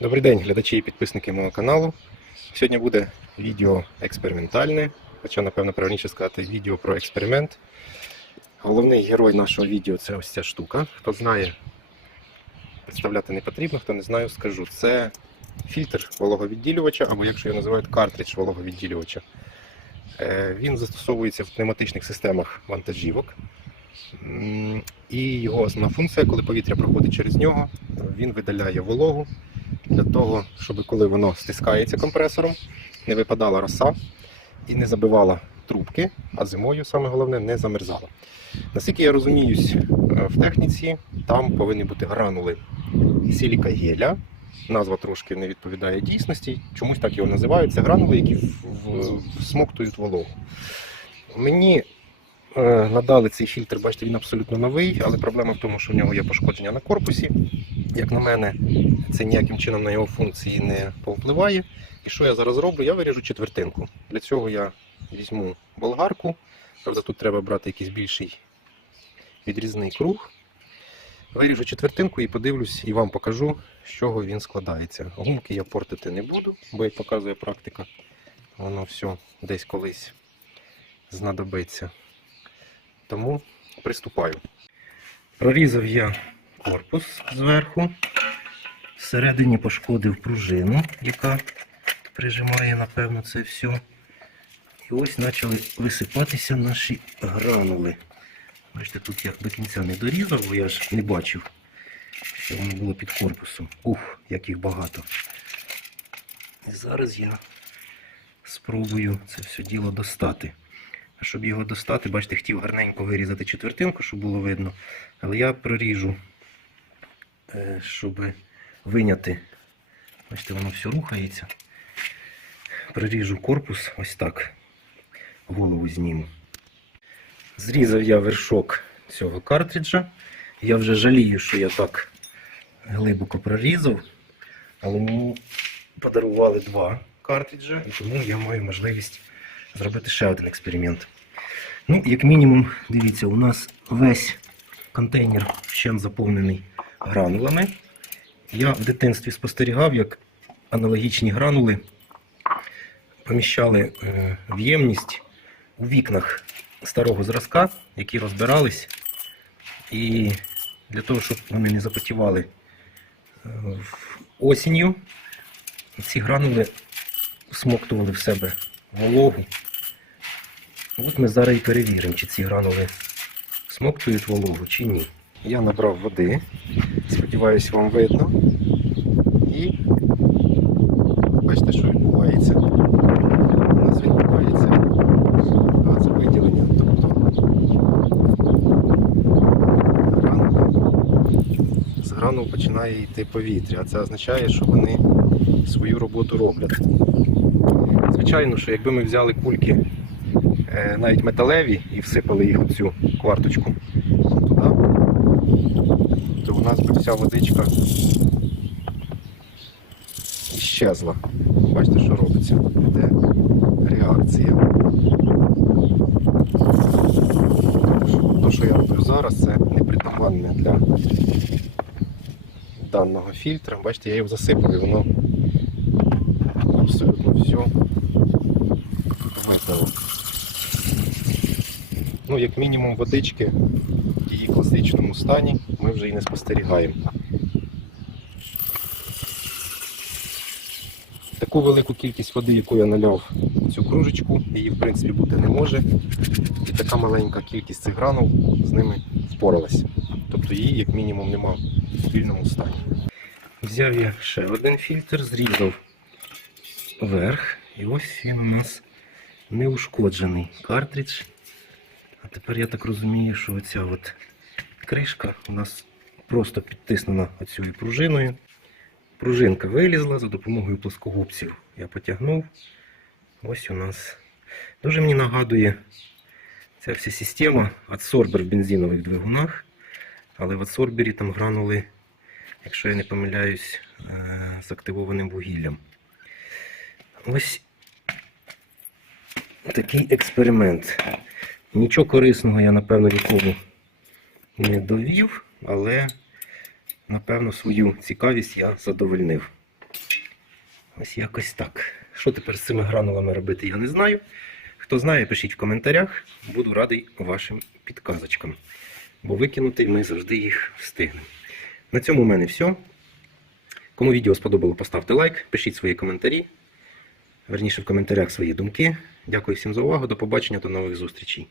Добрий день, глядачі і підписники мого каналу. Сьогодні буде відео експериментальне, хоча, напевно, правильніше сказати, відео про експеримент. Головний герой нашого відео це ось ця штука. Хто знає, представляти не потрібно, хто не знає, скажу. Це фільтр вологовідділювача, або якщо його називають картридж вологовідділювача. Е, Він застосовується в пневматичних системах вантажівок. І його основна функція, коли повітря проходить через нього, він видаляє вологу для того, щоб коли воно стискається компресором, не випадала роса і не забивала трубки, а зимою, саме головне, не замерзала. Наскільки я розуміюсь е, в техніці, там повинні бути гранули силіка геля. Назва трошки не відповідає дійсності, чомусь так його називають. Це гранули, які всмоктують вологу. Мені надали цей фільтр, бачите, він абсолютно новий, але проблема в тому, що в нього є пошкодження на корпусі. Як на мене, це ніяким чином на його функції не повпливає. І що я зараз роблю? Я виріжу четвертинку. Для цього я візьму болгарку. Правда, тут треба брати якийсь більший відрізний круг. Виріжу четвертинку і подивлюсь, і вам покажу, з чого він складається. Гумки я портити не буду, бо як показує практика, воно все десь колись знадобиться. Тому приступаю. Прорізав я корпус зверху. Всередині пошкодив пружину, яка прижимає, напевно, це все. І ось почали висипатися наші гранули. Бачите, тут я до кінця не дорізав, бо я ж не бачив, що воно було під корпусом. Ух, як їх багато. І зараз я спробую це все діло достати. Щоб його достати, бачите, хотів гарненько вирізати четвертинку, щоб було видно. Але я проріжу, е, щоб виняти. Бачите, воно все рухається. Проріжу корпус ось так. Голову зніму. Зрізав я вершок цього картриджа. Я вже жалію, що я так глибоко прорізав. Але мені подарували два картриджа, і тому я маю можливість зробити ще один експеримент. Ну, як мінімум, дивіться, у нас весь контейнер ще заповнений гранулами. Я в дитинстві спостерігав, як аналогічні гранули поміщали е, в ємність у вікнах старого зразка, які розбирались. І для того, щоб вони не запотівали е, осінню, ці гранули всмоктували в себе вологу. От ми зараз і перевіримо, чи ці гранули смоктують вологу чи ні. Я набрав води, сподіваюсь, вам видно. І бачите, що відбувається. У нас відбувається газовиділення. Тобто гранули, з гранул починає йти повітря, а це означає, що вони свою роботу роблять. Звичайно, що якби ми взяли кульки е, навіть металеві і всипали їх у цю кварточку туди, то у нас би вся водичка щезла. Бачите, що робиться? Йде реакція. То, що я роблю зараз, це непритаманне для даного фільтра. Бачите, я його засипав і воно все випало. Ну, як мінімум, водички в її класичному стані ми вже і не спостерігаємо. Таку велику кількість води, яку я наляв в цю кружечку, її в принципі бути не може. І така маленька кількість цих гранул з ними впоралася. Тобто її, як мінімум, нема в вільному стані. Взяв я ще один фільтр, зрізав верх, і ось він у нас неушкоджений картридж. А тепер я так розумію, що оця от кришка у нас просто підтиснена оцією пружиною. Пружинка вилізла за допомогою плоскогубців. Я потягнув. Ось у нас. Дуже мені нагадує ця вся система адсорбер в бензинових двигунах. Але в адсорбері там гранули, якщо я не помиляюсь, е, з активованим вугіллям. Ось такий експеримент. Нічого корисного я, напевно, нікому не довів, але напевно, свою цікавість я задовольнив. Ось якось так. Що тепер з цими гранулами робити, я не знаю. Хто знає, пишіть в коментарях. Буду радий вашим підказочкам. Бо викинути ми завжди їх встигнемо. На цьому в мене все. Кому відео сподобало, поставте лайк, пишіть свої коментарі. Верніше в коментарях свої думки. Дякую всім за увагу. До побачення, до нових зустрічей.